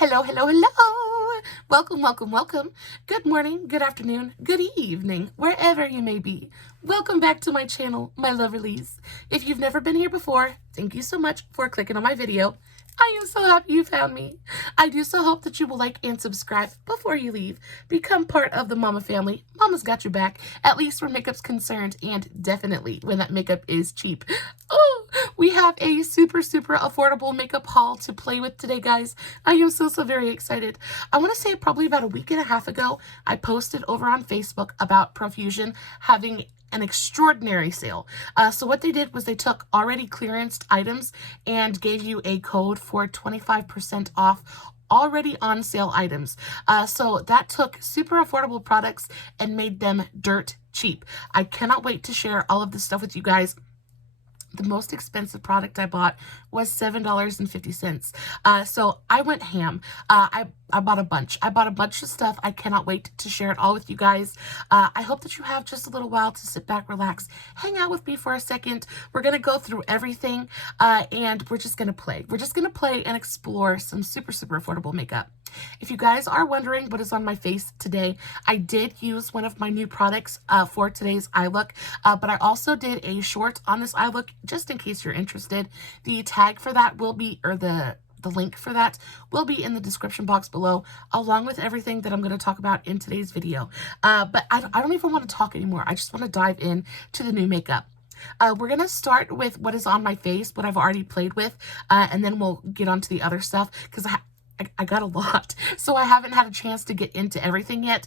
Hello, hello, hello. Welcome, welcome, welcome. Good morning, good afternoon, good evening, wherever you may be. Welcome back to my channel, my lovelies. If you've never been here before, thank you so much for clicking on my video. I am so happy you found me. I do so hope that you will like and subscribe before you leave. Become part of the Mama family. Mama's got your back, at least where makeup's concerned, and definitely when that makeup is cheap. Oh, we have a super affordable makeup haul to play with today, guys. I am so very excited. I want to say probably about a week and a half ago, I posted over on Facebook about Profusion having an extraordinary sale. So what they did was they took already clearanced items and gave you a code for 25% off already on sale items. So that took super affordable products and made them dirt cheap. I cannot wait to share all of this stuff with you guys. The most expensive product I bought was $7.50. So I went ham. I bought a bunch. I bought a bunch of stuff. I cannot wait to share it all with you guys. I hope that you have just a little while to sit back, relax, hang out with me for a second. We're going to go through everything and we're just going to play. We're just going to play and explore some super affordable makeup. If you guys are wondering what is on my face today, I did use one of my new products for today's eye look, but I also did a short on this eye look just in case you're interested. The tag for that will be, or the link for that will be in the description box below, along with everything that I'm going to talk about in today's video. But I don't even want to talk anymore. I just want to dive in to the new makeup. We're going to start with what is on my face, what I've already played with, and then we'll get on to the other stuff because I got a lot, so I haven't had a chance to get into everything yet,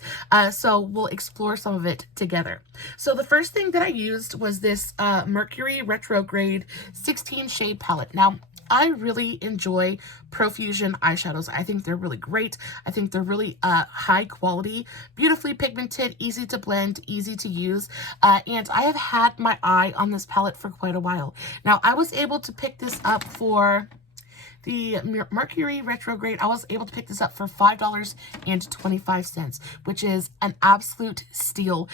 so we'll explore some of it together. So the first thing that I used was this Mercury Retrograde 16 shade palette. Now, I really enjoy Profusion eyeshadows. I think they're really great. I think they're really high quality, beautifully pigmented, easy to blend, easy to use, and I have had my eye on this palette for quite a while. Now, I was able to pick this up for the Mercury Retrograde. I was able to pick this up for $5.25, which is an absolute steal.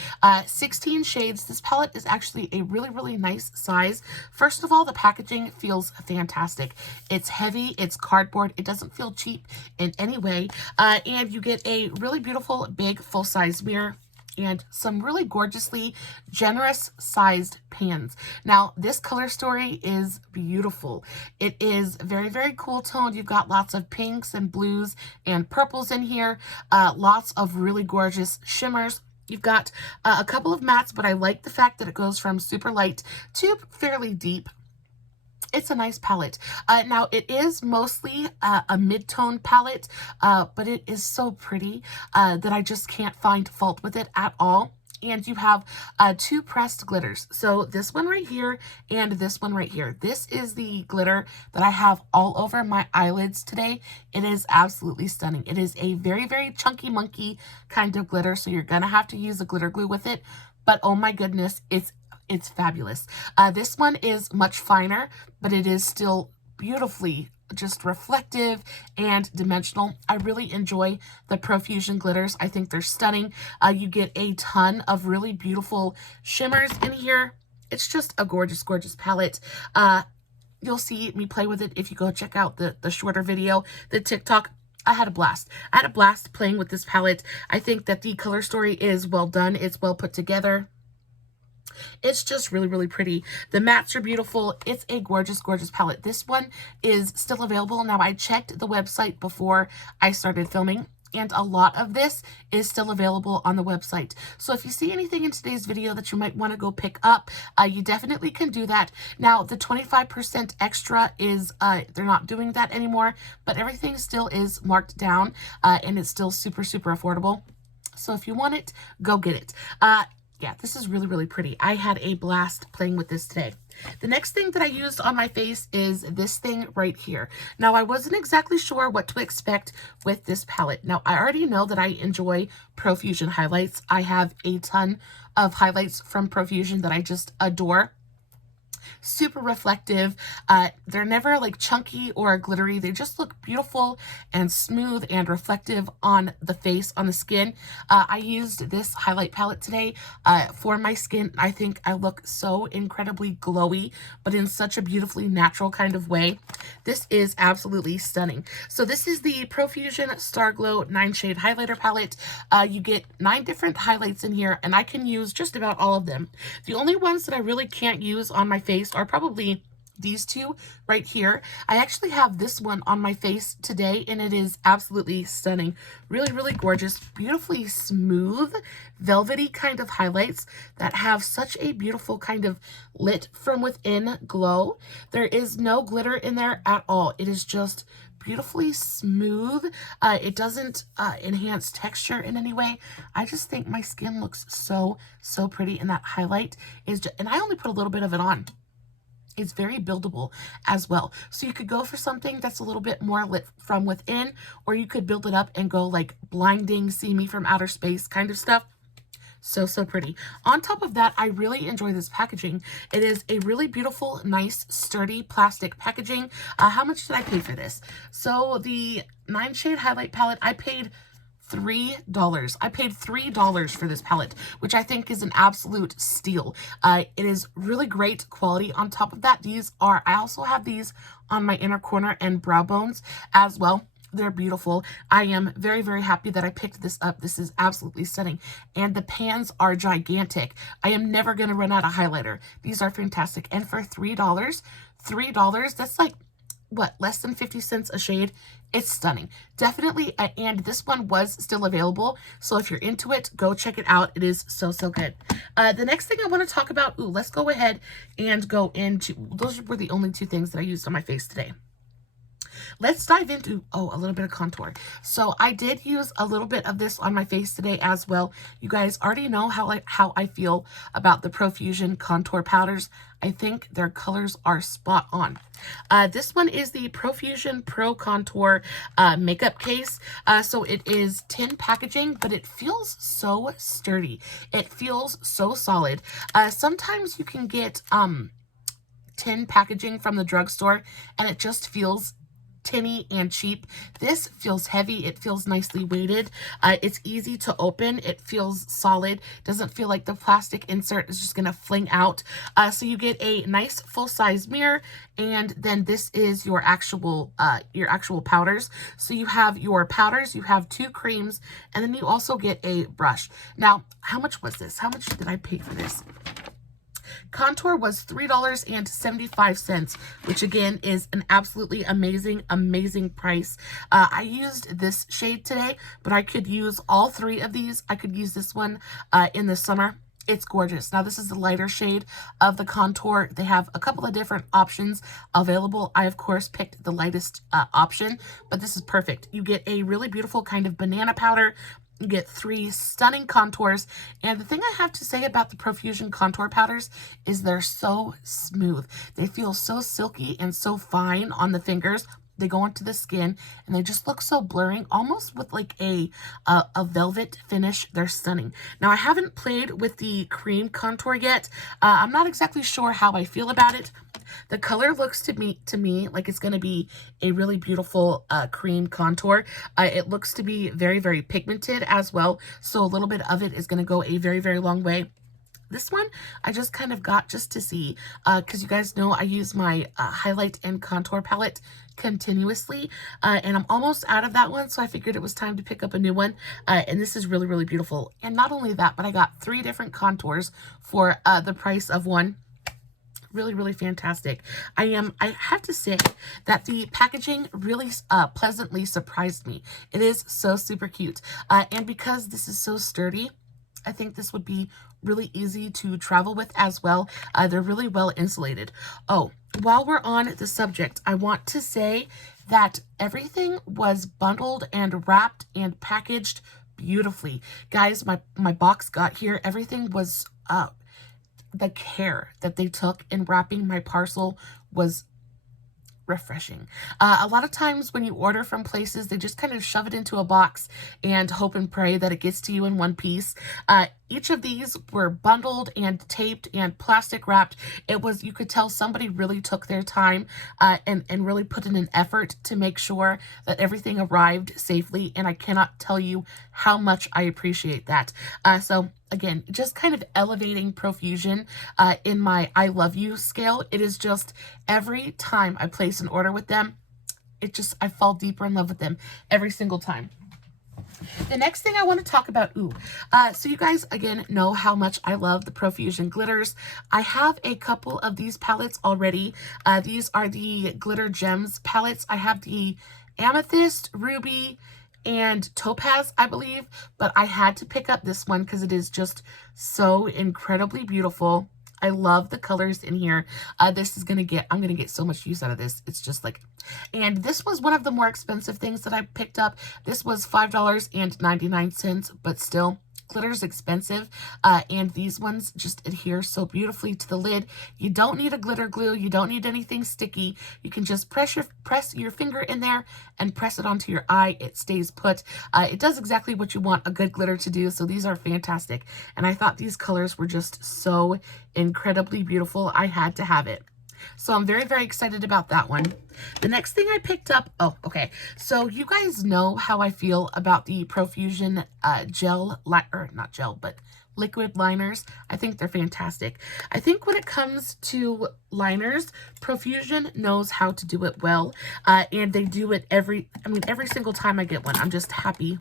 16 shades. This palette is actually a really nice size. First of all, the packaging feels fantastic. It's heavy, it's cardboard, it doesn't feel cheap in any way, and you get a really beautiful big full-size mirror and some really gorgeously generous sized pans. Now, this color story is beautiful. It is very cool toned. You've got lots of pinks and blues and purples in here, lots of really gorgeous shimmers. You've got a couple of mattes, but I like the fact that it goes from super light to fairly deep. It's a nice palette. Now, it is mostly a mid-tone palette, but it is so pretty that I just can't find fault with it at all. And you have two pressed glitters. So this one right here and this one right here. This is the glitter that I have all over my eyelids today. It is absolutely stunning. It is a very chunky monkey kind of glitter, so you're going to have to use a glitter glue with it. But oh my goodness, it's fabulous. This one is much finer, but it is still beautifully just reflective and dimensional. I really enjoy the Profusion glitters. I think they're stunning. You get a ton of really beautiful shimmers in here. It's just a gorgeous palette. You'll see me play with it if you go check out the shorter video, the TikTok. I had a blast. I had a blast playing with this palette. I think that the color story is well done. It's well put together. It's just really pretty. The mattes are beautiful. It's a gorgeous palette. This one is still available. Now, I checked the website before I started filming, and a lot of this is still available on the website. So if you see anything in today's video that you might want to go pick up, you definitely can do that. Now, the 25% extra is, they're not doing that anymore, but everything still is marked down, and it's still super affordable. So if you want it, go get it. Yeah, this is really pretty. I had a blast playing with this today. The next thing that I used on my face is this thing right here. Now, I wasn't exactly sure what to expect with this palette. Now, I already know that I enjoy Profusion highlights. I have a ton of highlights from Profusion that I just adore. super reflective. They're never like chunky or glittery. They just look beautiful and smooth and reflective on the face, on the skin. I used this highlight palette today for my skin. I think I look so incredibly glowy, but in such a beautifully natural kind of way. This is absolutely stunning. So this is the Profusion Star Glow 9-shade highlighter palette. You get 9 different highlights in here, and I can use just about all of them. The only ones that I really can't use on my face are probably these two right here. I actually have this one on my face today, and it is absolutely stunning. Really, really gorgeous, beautifully smooth, velvety kind of highlights that have such a beautiful kind of lit from within glow. There is no glitter in there at all. It is just beautifully smooth. It doesn't enhance texture in any way. I just think my skin looks so pretty, and that highlight is just, and I only put a little bit of it on. It's very buildable as well. So you could go for something that's a little bit more lit from within, or you could build it up and go like blinding, see me from outer space kind of stuff. So pretty. On top of that, I really enjoy this packaging. It is a really beautiful, nice, sturdy plastic packaging. How much did I pay for this? So the 9-shade highlight palette, I paid $3. I paid $3 for this palette, which I think is an absolute steal. It is really great quality. On top of that, I also have these on my inner corner and brow bones as well. They're beautiful. I am very, very happy that I picked this up. This is absolutely stunning. And the pans are gigantic. I am never going to run out of highlighter. These are fantastic. And for $3, that's like, what, less than 50 cents a shade? It's stunning. Definitely, and this one was still available, so if you're into it, go check it out. It is so good. The next thing I want to talk about, let's go ahead and go into, those were the only 2 things that I used on my face today. Let's dive into, a little bit of contour. So I did use a little bit of this on my face today as well. You guys already know how I feel about the Profusion contour powders. I think their colors are spot on. This one is the Profusion Pro Contour makeup case. So it is tin packaging, but it feels so sturdy. It feels so solid. Sometimes you can get tin packaging from the drugstore, and it just feels tinny and cheap. This feels heavy. It feels nicely weighted. It's easy to open. It feels solid. Doesn't feel like the plastic insert is just gonna fling out. So you get a nice full-size mirror, and then this is your actual powders. So you have your powders, you have 2 creams, and then you also get a brush. Now, how much was this? How much did I pay for this? Contour was $3.75, which again is an absolutely amazing price. I used this shade today, but I could use all 3 of these. I could use this one in the summer. It's gorgeous. Now, this is the lighter shade of the contour. They have a couple of different options available. I, of course, picked the lightest option, but this is perfect. You get a really beautiful kind of banana powder. You get 3 stunning contours. And the thing I have to say about the Profusion contour powders is they're so smooth. They feel so silky and so fine on the fingers. They go into the skin, and they just look so blurring, almost with like a velvet finish. They're stunning. Now, I haven't played with the cream contour yet. I'm not exactly sure how I feel about it. The color looks to me like it's going to be a really beautiful cream contour. It looks to be very pigmented as well, so a little bit of it is going to go a very long way. This one I just kind of got just to see, because you guys know I use my highlight and contour palette continuously, and I'm almost out of that one, so I figured it was time to pick up a new one. And this is really beautiful. And not only that, but I got 3 different contours for the price of one. Really fantastic. I have to say that the packaging really pleasantly surprised me. It is so super cute, and because this is so sturdy, I think this would be really easy to travel with as well. They're really well insulated. Oh, while we're on the subject, I want to say that everything was bundled and wrapped and packaged beautifully. Guys, my box got here. Everything was the care that they took in wrapping my parcel was refreshing. A lot of times when you order from places, they just kind of shove it into a box and hope and pray that it gets to you in one piece. Each of these were bundled and taped and plastic wrapped. It was, you could tell somebody really took their time and really put in an effort to make sure that everything arrived safely. And I cannot tell you how much I appreciate that. So again, just kind of elevating Profusion in my I love you scale. It is just every time I place an order with them, I fall deeper in love with them every single time. The next thing I want to talk about, so you guys, again, know how much I love the Profusion glitters. I have a couple of these palettes already. These are the Glitter Gems palettes. I have the Amethyst, Ruby, and Topaz, I believe, but I had to pick up this one because it is just so incredibly beautiful. I love the colors in here. I'm gonna get so much use out of this. It's just like, and this was one of the more expensive things that I picked up. This was $5.99, but still, glitter's expensive, and these ones just adhere so beautifully to the lid. You don't need a glitter glue. You don't need anything sticky. You can just press your finger in there and press it onto your eye. It stays put. It does exactly what you want a good glitter to do, so these are fantastic. And I thought these colors were just so incredibly beautiful. I had to have it. So I'm very, very excited about that one. The next thing I picked up, so you guys know how I feel about the Profusion liquid liners. I think they're fantastic. I think when it comes to liners, Profusion knows how to do it well, and they do it every single time I get one. I'm just happy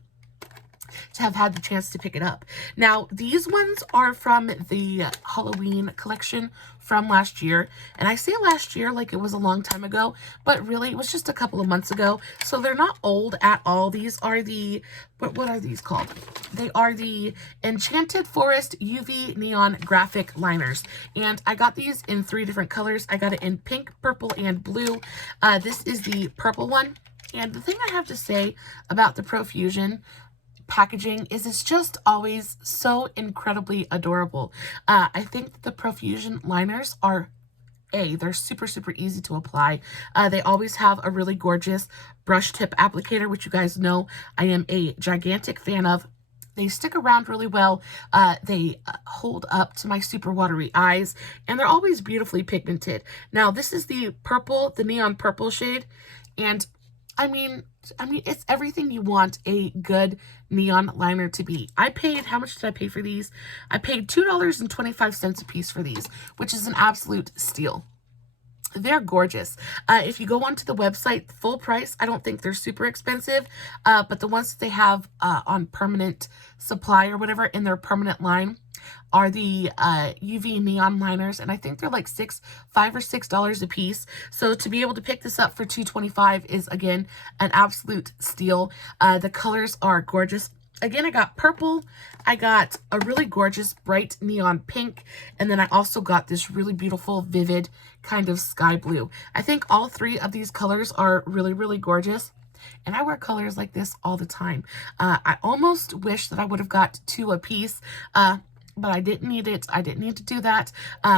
to have had the chance to pick it up. Now, these ones are from the Halloween collection from last year. And I say last year like it was a long time ago, but really it was just a couple of months ago. So they're not old at all. These are the, what are these called? They are the Enchanted Forest UV Neon Graphic Liners. And I got these in 3 different colors. I got it in pink, purple, and blue. This is the purple one. And the thing I have to say about the Profusion packaging is it's just always so incredibly adorable. I think that the Profusion liners are they're super, super easy to apply. They always have a really gorgeous brush tip applicator, which you guys know I am a gigantic fan of. They stick around really well. They hold up to my super watery eyes, and they're always beautifully pigmented. Now, this is the purple, the neon purple shade, and I mean, it's everything you want a good neon liner to be. How much did I pay for these? I paid $2.25 a piece for these, which is an absolute steal. They're gorgeous. If you go onto the website, full price, I don't think they're super expensive, but the ones that they have on permanent supply or whatever in their permanent line are the UV neon liners, and I think they're like $5 or $6 a piece. So to be able to pick this up for $2.25 is, again, an absolute steal. The colors are gorgeous. Again, I got purple, I got a really gorgeous bright neon pink, and then I also got this really beautiful vivid kind of sky blue. I think all 3 of these colors are really, really gorgeous. And I wear colors like this all the time. I almost wish that I would have got 2 a piece, but I didn't need it. I didn't need to do that.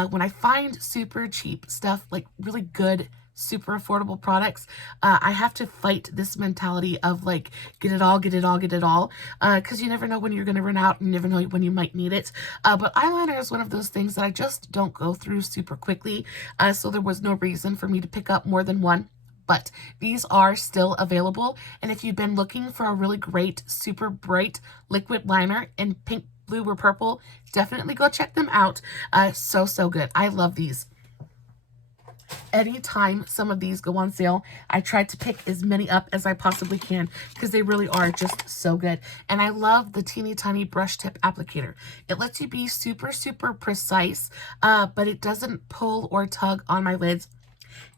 When I find super cheap stuff, like really good, super affordable products, I have to fight this mentality of like, get it all, get it all, get it all, because you never know when you're going to run out, and you never know when you might need it. But eyeliner is one of those things that I just don't go through super quickly, so there was no reason for me to pick up more than one. But these are still available, and if you've been looking for a really great, super bright liquid liner in pink, blue, or purple, definitely go check them out. So good. I love these. Anytime some of these go on sale, I try to pick as many up as I possibly can because they really are just so good. And I love the teeny tiny brush tip applicator. It lets you be super, super precise, but it doesn't pull or tug on my lids.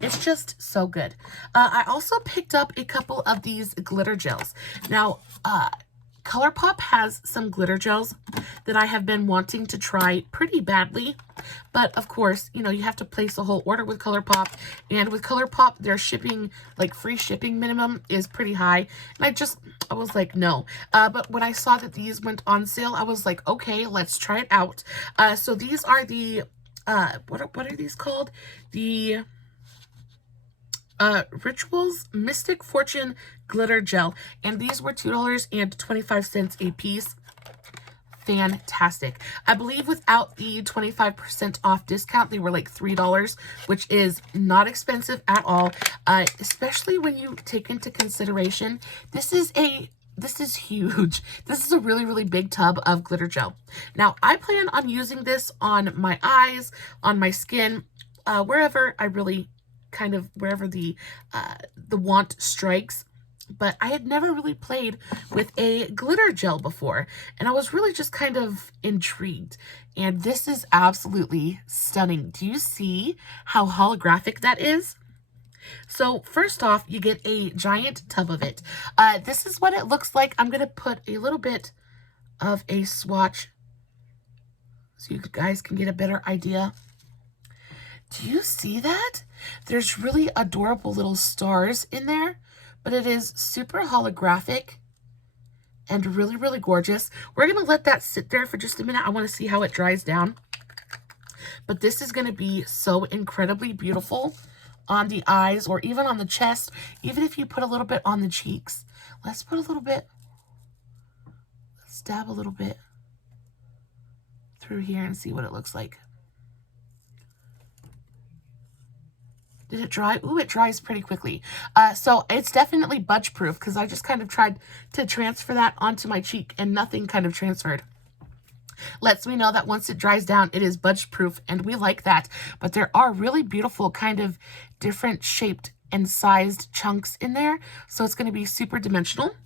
It's just so good. I also picked up a couple of these glitter gels. Now, ColourPop has some glitter gels that I have been wanting to try pretty badly. But of course, you know, you have to place a whole order with ColourPop. And with ColourPop, their shipping, like free shipping minimum is pretty high. And I was like, no. But when I saw that these went on sale, I was like, okay, let's try it out. So these are the, what are these called? The Rituals Mystic Fortune Glitter Gel. And these were $2.25 a piece. Fantastic. I believe without the 25% off discount, they were like $3, which is not expensive at all, especially when you take into consideration this is huge. This is a really, really big tub of glitter gel. Now, I plan on using this on my eyes, on my skin, wherever I really wherever the want strikes. But I had never really played with a glitter gel before, and I was really just kind of intrigued. And this is absolutely stunning. Do you see how holographic that is? So first off, you get a giant tub of it. This is what it looks like. I'm going to put a little bit of a swatch so you guys can get a better idea. Do you see that? There's really adorable little stars in there, but it is super holographic and really, really gorgeous. We're going to let that sit there for just a minute. I want to see how it dries down. But this is going to be so incredibly beautiful on the eyes or even on the chest, even if you put a little bit on the cheeks. Let's put a little bit, let's dab a little bit through here and see what it looks like. Did it dry? Ooh, it dries pretty quickly. So it's definitely budge proof because I just kind of tried to transfer that onto my cheek and nothing kind of transferred. Lets me know that once it dries down, it is budge proof, and we like that. But there are really beautiful kind of different shaped and sized chunks in there. So it's going to be super dimensional.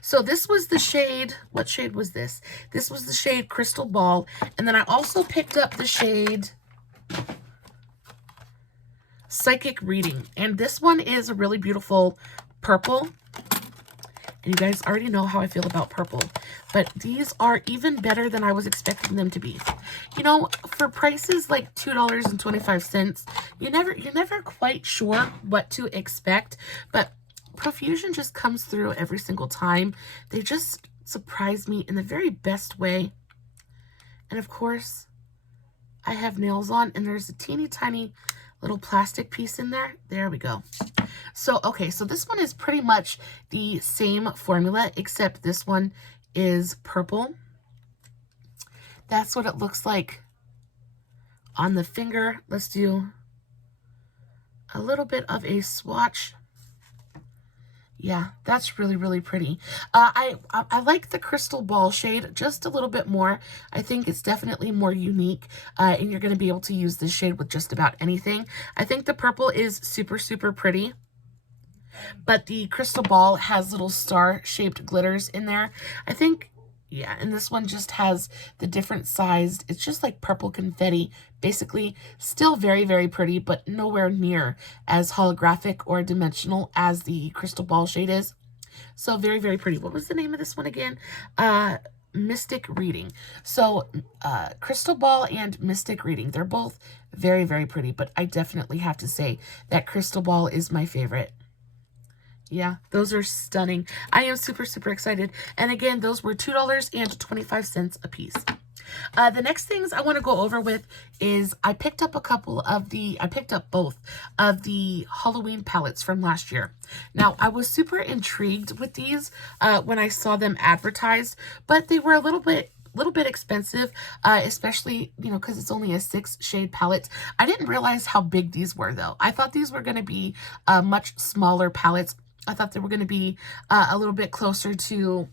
So this was the shade, what shade was this? This was the shade Crystal Ball. And then I also picked up the shade Psychic Reading, and this one is a really beautiful purple, and you guys already know how I feel about purple, but these are even better than I was expecting them to be. You know, for prices like $2.25, you're never quite sure what to expect, but Profusion just comes through every single time. They just surprise me in the very best way. And of course, I have nails on, and there's a teeny tiny little plastic piece in there. There we go. So, okay, so this one is pretty much the same formula, except this one is purple. That's what it looks like on the finger. Let's do a little bit of a swatch. Yeah, that's really, really pretty. I like the Crystal Ball shade just a little bit more. I think it's definitely more unique, and you're going to be able to use this shade with just about anything. I think the purple is super, super pretty, but the Crystal Ball has little star-shaped glitters in there. I think, yeah, and this one just has the different sized, it's just like purple confetti, basically. Still very, very pretty, but nowhere near as holographic or dimensional as the Crystal Ball shade is. So very, very pretty. What was the name of this one again? Mystic Reading. So Crystal Ball and Mystic Reading, they're both very, very pretty, but I definitely have to say that Crystal Ball is my favorite. Yeah, those are stunning. I am super, super excited. And again, those were $2.25 a piece. The next things I want to go over with is I picked up both of the Halloween palettes from last year. Now, I was super intrigued with these when I saw them advertised, but they were a little bit expensive, especially, you know, because it's only a 6-shade palette. I didn't realize how big these were, though. I thought these were going to be much smaller palettes. I thought they were going to be a little bit closer to,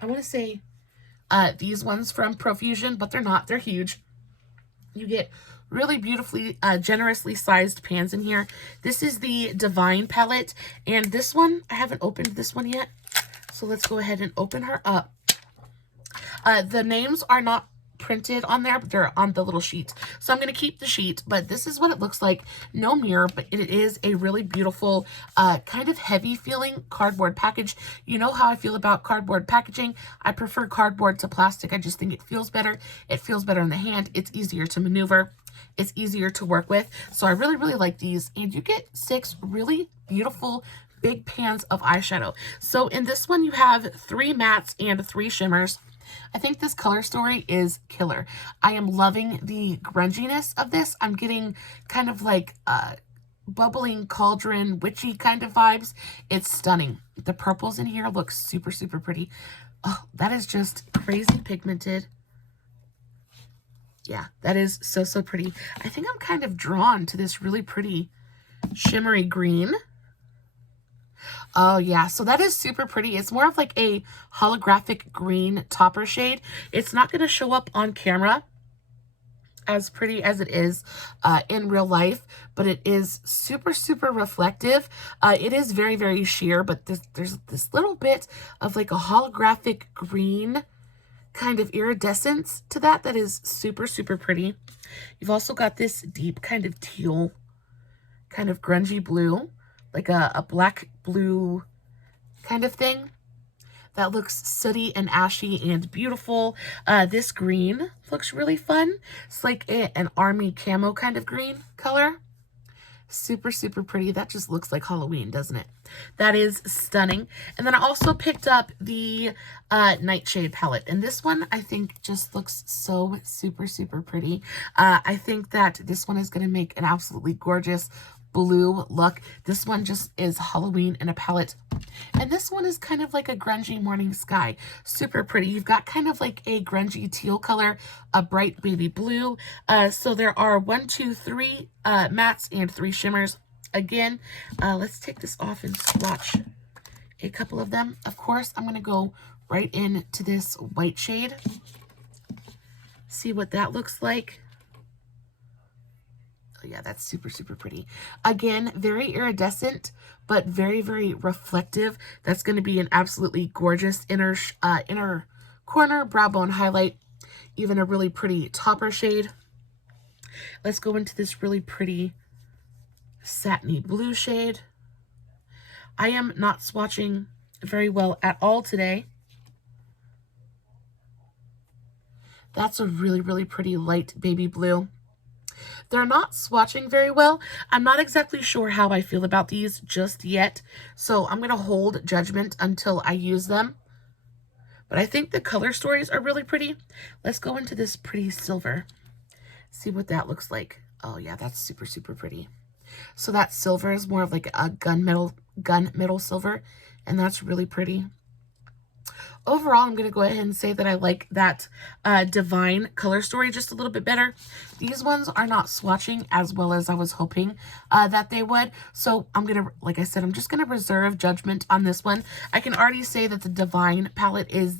I want to say, these ones from Profusion, but they're not. They're huge. You get really beautifully, generously sized pans in here. This is the Divine palette, and this one, I haven't opened this one yet, so let's go ahead and open her up. The names are not printed on there, but they're on the little sheet. So I'm going to keep the sheet, but this is what it looks like. No mirror, but it is a really beautiful, kind of heavy feeling cardboard package. You know how I feel about cardboard packaging. I prefer cardboard to plastic. I just think it feels better. It feels better in the hand. It's easier to maneuver. It's easier to work with. So I really, really like these. And you get 6 really beautiful big pans of eyeshadow. So in this one, you have 3 mattes and 3 shimmers. I think this color story is killer. I am loving the grunginess of this. I'm getting kind of like bubbling cauldron, witchy kind of vibes. It's stunning. The purples in here look super, super pretty. Oh, that is just crazy pigmented. Yeah, that is so, so pretty. I think I'm kind of drawn to this really pretty shimmery green. Oh, yeah. So that is super pretty. It's more of like a holographic green topper shade. It's not going to show up on camera as pretty as it is in real life, but it is super, super reflective. It is very, very sheer, but there's this little bit of like a holographic green kind of iridescence to that is super, super pretty. You've also got this deep kind of teal, kind of grungy blue, like a black blue kind of thing. That looks sooty and ashy and beautiful. This green looks really fun. It's like an army camo kind of green color. Super, super pretty. That just looks like Halloween, doesn't it? That is stunning. And then I also picked up the Nightshade palette. And this one, I think, just looks so super, super pretty. I think that this one is going to make an absolutely gorgeous blue look. This one just is Halloween in a palette. And this one is kind of like a grungy morning sky. Super pretty. You've got kind of like a grungy teal color, a bright baby blue. So there are 1, 2, 3 mattes and 3 shimmers. Again, let's take this off and swatch a couple of them. Of course, I'm going to go right into this white shade. See what that looks like. Oh yeah, that's super, super pretty. Again, very iridescent, but very, very reflective. That's going to be an absolutely gorgeous inner corner brow bone highlight. Even a really pretty topper shade. Let's go into this really pretty satiny blue shade. I am not swatching very well at all today. That's a really, really pretty light baby blue. They're not swatching very well. I'm not exactly sure how I feel about these just yet, so I'm going to hold judgment until I use them. But I think the color stories are really pretty. Let's go into this pretty silver. See what that looks like. Oh yeah, that's super, super pretty. So that silver is more of like a gunmetal silver, and that's really pretty. Overall, I'm going to go ahead and say that I like that Divine color story just a little bit better. These ones are not swatching as well as I was hoping that they would. So I'm going to, like I said, I'm just going to reserve judgment on this one. I can already say that the Divine palette is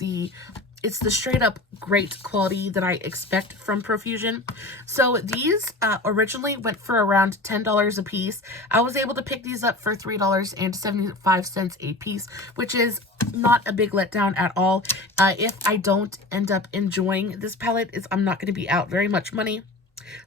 it's the straight up great quality that I expect from Profusion. So these originally went for around $10 a piece. I was able to pick these up for $3.75 a piece, which is not a big letdown at all. If I don't end up enjoying this palette, I'm not going to be out very much money.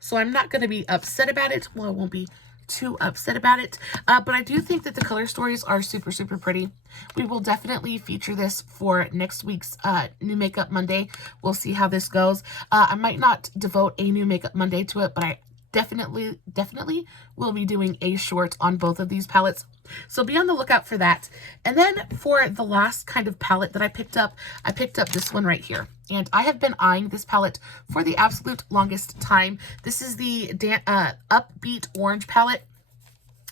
So I'm not going to be upset about it. Well, I won't be too upset about it, but I do think that the color stories are super, super pretty. We will definitely feature this for next week's New Makeup Monday. We'll see how this goes. I might not devote a New Makeup Monday to it, but I definitely will be doing a short on both of these palettes. So be on the lookout for that. And then for the last kind of palette that I picked up this one right here. And I have been eyeing this palette for the absolute longest time. This is the Upbeat Orange palette.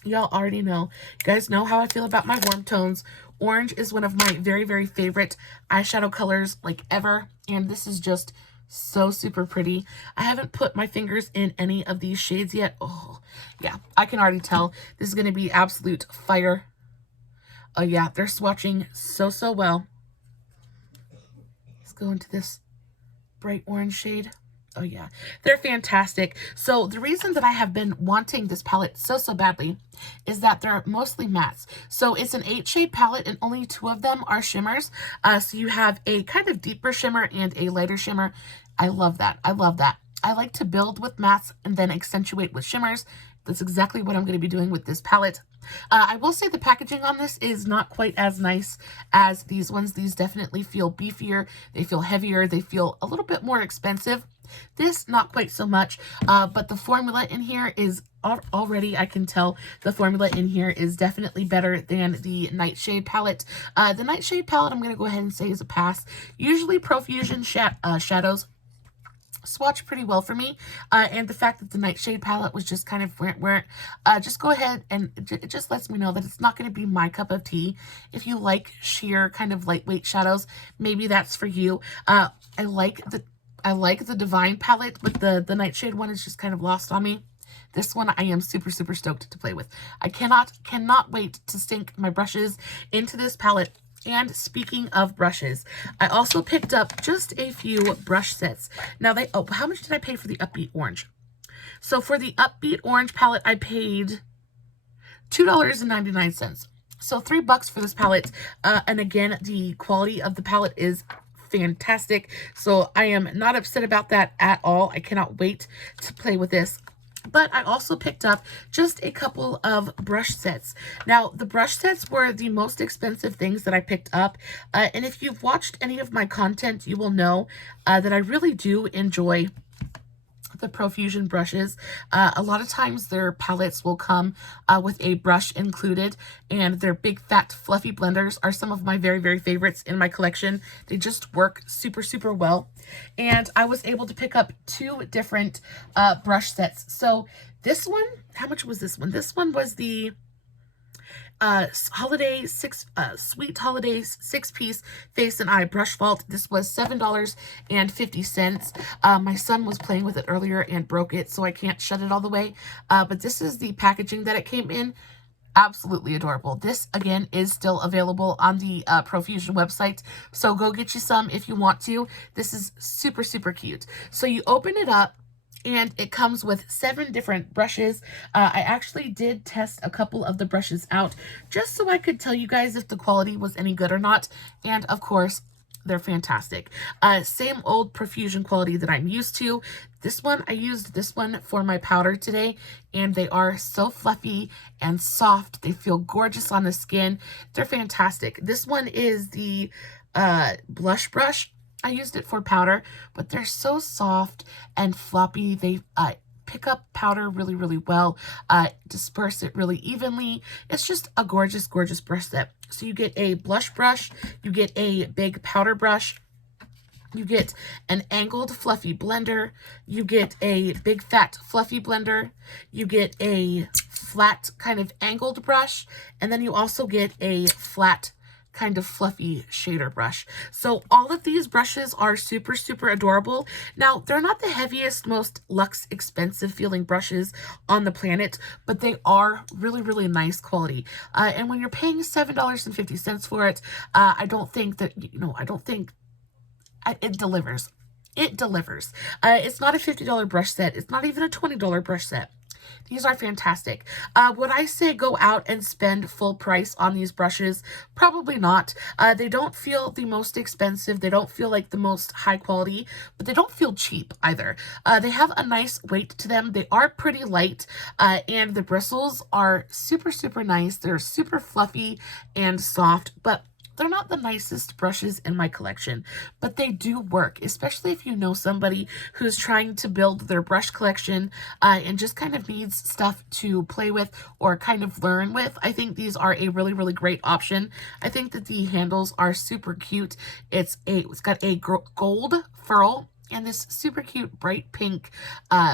Y'all already know. You guys know how I feel about my warm tones. Orange is one of my very, very favorite eyeshadow colors like ever. And this is just so super pretty. I haven't put my fingers in any of these shades yet. Oh, yeah. I can already tell this is going to be absolute fire. Oh, yeah. They're swatching so, so well. Let's go into this bright orange shade. Oh, yeah. They're fantastic. So the reason that I have been wanting this palette so, so badly is that they're mostly mattes. So it's an 8-shade palette and only 2 of them are shimmers. So you have a kind of deeper shimmer and a lighter shimmer. I love that. I love that. I like to build with mattes and then accentuate with shimmers. That's exactly what I'm going to be doing with this palette. I will say the packaging on this is not quite as nice as these ones. These definitely feel beefier. They feel heavier. They feel a little bit more expensive. This, not quite so much, but the formula in here is already, I can tell the formula in here is definitely better than the Nightshade palette. The Nightshade palette, I'm going to go ahead and say is a pass. Usually Profusion shadows swatch pretty well for me, and the fact that the Nightshade palette was just kind of where just go ahead and it just lets me know that it's not going to be my cup of tea. If you like sheer kind of lightweight shadows, maybe that's for you. I like the Divine palette, but the Nightshade one is just kind of lost on me. This one I am super, super stoked to play with. I cannot wait to sink my brushes into this palette. And speaking of brushes, I also picked up just a few brush sets. Now how much did I pay for the Upbeat Orange? So for the Upbeat Orange palette, I paid $2.99. So $3 for this palette. And again, the quality of the palette is fantastic. So I am not upset about that at all. I cannot wait to play with this. But I also picked up just a couple of brush sets. Now, the brush sets were the most expensive things that I picked up. And if you've watched any of my content, you will know that I really do enjoy the Profusion brushes. A lot of times their palettes will come with a brush included, and their big fat fluffy blenders are some of my very, very favorites in my collection. They just work super, super well. And I was able to pick up 2 different brush sets. So this one, how much was this one? This one was the Sweet Holiday 6-piece face and eye brush vault. This was $7.50. My son was playing with it earlier and broke it, so I can't shut it all the way. But this is the packaging that it came in. Absolutely adorable. This again is still available on the Profusion website, so go get you some if you want to. This is super, super cute. So you open it up, and it comes with 7 different brushes. I actually did test a couple of the brushes out just so I could tell you guys if the quality was any good or not. And of course, they're fantastic. Same old Profusion quality that I'm used to. I used this one for my powder today, and they are so fluffy and soft. They feel gorgeous on the skin. They're fantastic. This one is the blush brush. I used it for powder, but they're so soft and floppy. They pick up powder really, really well, disperse it really evenly. It's just a gorgeous, gorgeous brush set. So you get a blush brush, you get a big powder brush, you get an angled fluffy blender, you get a big fat fluffy blender, you get a flat kind of angled brush, and then you also get a flat kind of fluffy shader brush. So all of these brushes are super, super adorable. Now, they're not the heaviest, most luxe expensive feeling brushes on the planet, but they are really, really nice quality. And when you're paying $7.50 for it, I don't think that, it delivers. It delivers. It's not a $50 brush set. It's not even a $20 brush set. These are fantastic. Would I say go out and spend full price on these brushes? Probably not. They don't feel the most expensive. They don't feel like the most high quality, but they don't feel cheap either. They have a nice weight to them. They are pretty light, and the bristles are super, super nice. They're super fluffy and soft, but they're not the nicest brushes in my collection, but they do work, especially if you know somebody who's trying to build their brush collection and just kind of needs stuff to play with or kind of learn with. I think these are a really, really great option. I think that the handles are super cute. It's got a gold ferrule and this super cute bright pink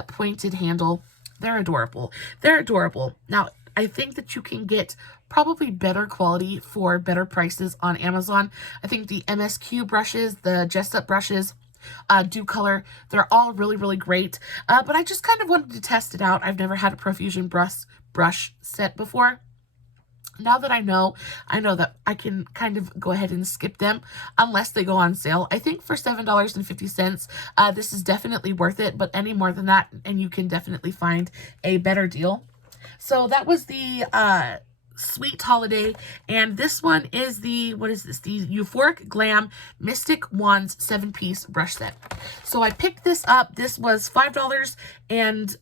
pointed handle. They're adorable. They're adorable. Now, I think that you can get probably better quality for better prices on Amazon. I think the MSQ brushes, the Jessup brushes, Dew Color, they're all really, really great. But I just kind of wanted to test it out. I've never had a Profusion brush set before. Now that I know that I can kind of go ahead and skip them unless they go on sale. I think for $7.50, this is definitely worth it, but any more than that, and you can definitely find a better deal. So that was the Sweet Holiday, and this one is the, what is this? The Euphoric Glam Mystic Wands 7-piece brush set. So I picked this up. This was $5 and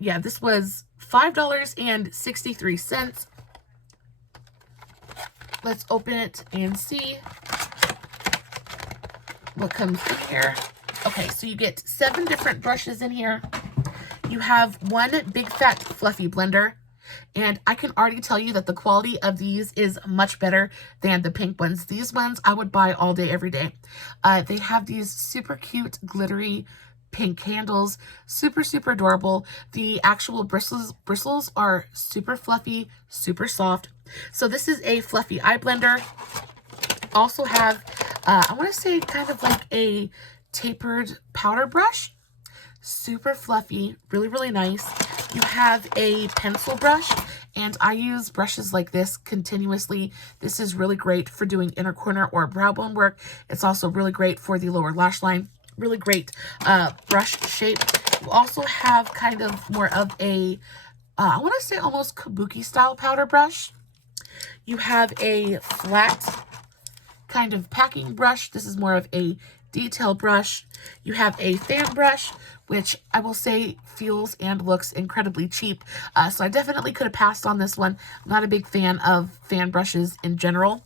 this was $5.63. Let's open it and see what comes in here. Okay, so you get 7 different brushes in here. You have one big fat fluffy blender, and I can already tell you that the quality of these is much better than the pink ones. These ones I would buy all day, every day. They have these super cute glittery pink handles. Super, super adorable. The actual bristles are super fluffy, super soft. So this is a fluffy eye blender. Also have, I want to say kind of like a tapered powder brush. Super fluffy, really, really nice. You have a pencil brush, and I use brushes like this continuously. This is really great for doing inner corner or brow bone work. It's also really great for the lower lash line. Really great brush shape. You also have kind of more of a, I want to say almost kabuki style powder brush. You have a flat kind of packing brush. This is more of a detail brush. You have a fan brush, which I will say feels and looks incredibly cheap. So I definitely could have passed on this one. I'm not a big fan of fan brushes in general.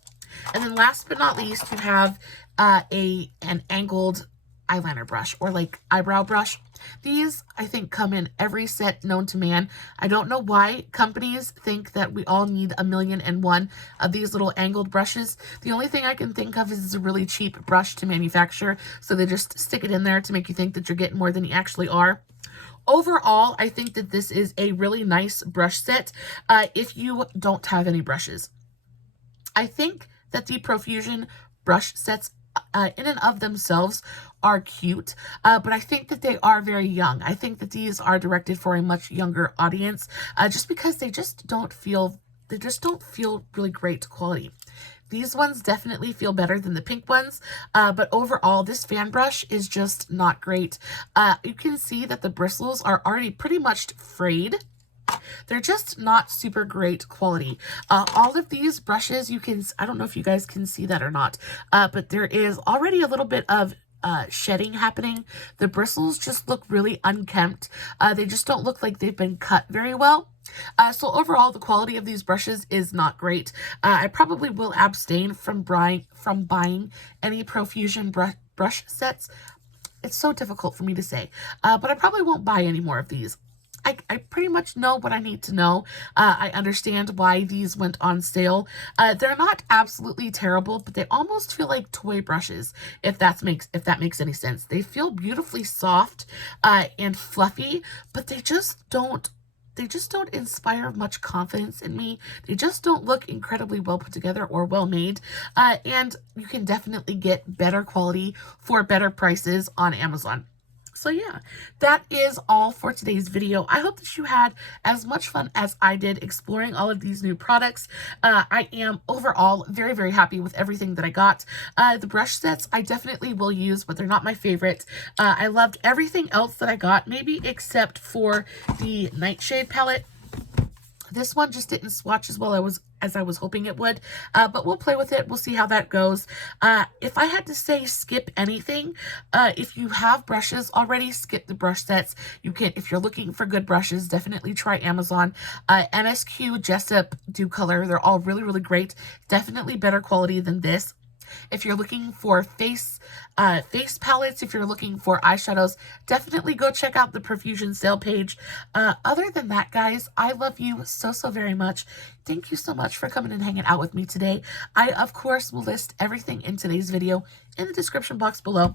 And then last but not least, you have an angled eyeliner brush, or like eyebrow brush. These, I think, come in every set known to man. I don't know why companies think that we all need 1,000,001 of these little angled brushes. The only thing I can think of is it's a really cheap brush to manufacture, so they just stick it in there to make you think that you're getting more than you actually are. Overall, I think that this is a really nice brush set if you don't have any brushes. I think that the Profusion brush sets in and of themselves are cute, but I think that they are very young. I think that these are directed for a much younger audience, just because they just don't feel really great quality. These ones definitely feel better than the pink ones, but overall, this fan brush is just not great. You can see that the bristles are already pretty much frayed. They're just not super great quality. All of these brushes, I don't know if you guys can see that or not, but there is already a little bit of shedding happening. The bristles just look really unkempt. They just don't look like they've been cut very well. So overall, the quality of these brushes is not great. I probably will abstain from buying any Profusion brush sets. It's so difficult for me to say, but I probably won't buy any more of these. I pretty much know what I need to know. I understand why these went on sale. They're not absolutely terrible, but they almost feel like toy brushes, if that makes any sense. They feel beautifully soft and fluffy, but they just don't inspire much confidence in me. They just don't look incredibly well put together or well made. And you can definitely get better quality for better prices on Amazon. So yeah, that is all for today's video. I hope that you had as much fun as I did exploring all of these new products. I am overall very, very happy with everything that I got. The brush sets I definitely will use, but they're not my favorite. I loved everything else that I got, maybe except for the Nightshade palette. This one just didn't swatch as well as I was hoping it would, but we'll play with it. We'll see how that goes. If I had to say skip anything, if you have brushes already, skip the brush sets. You can, if you're looking for good brushes, definitely try Amazon. MSQ, Jessup, Dew Color, they're all really, really great. Definitely better quality than this. If you're looking for face palettes, if you're looking for eyeshadows, definitely go check out the Profusion sale page. Other than that, guys, I love you so, so very much. Thank you so much for coming and hanging out with me today. I, of course, will list everything in today's video in the description box below,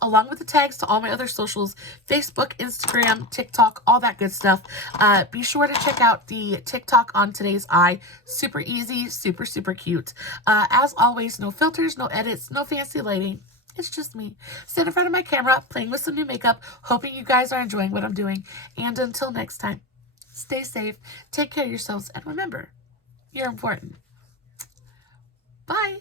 along with the tags to all my other socials, Facebook, Instagram, TikTok, all that good stuff. Be sure to check out the TikTok on today's eye. Super easy, super, super cute. As always, no filters, no edits, no fancy lighting. It's just me sitting in front of my camera, playing with some new makeup, hoping you guys are enjoying what I'm doing. And until next time, stay safe, take care of yourselves, and remember, you're important. Bye.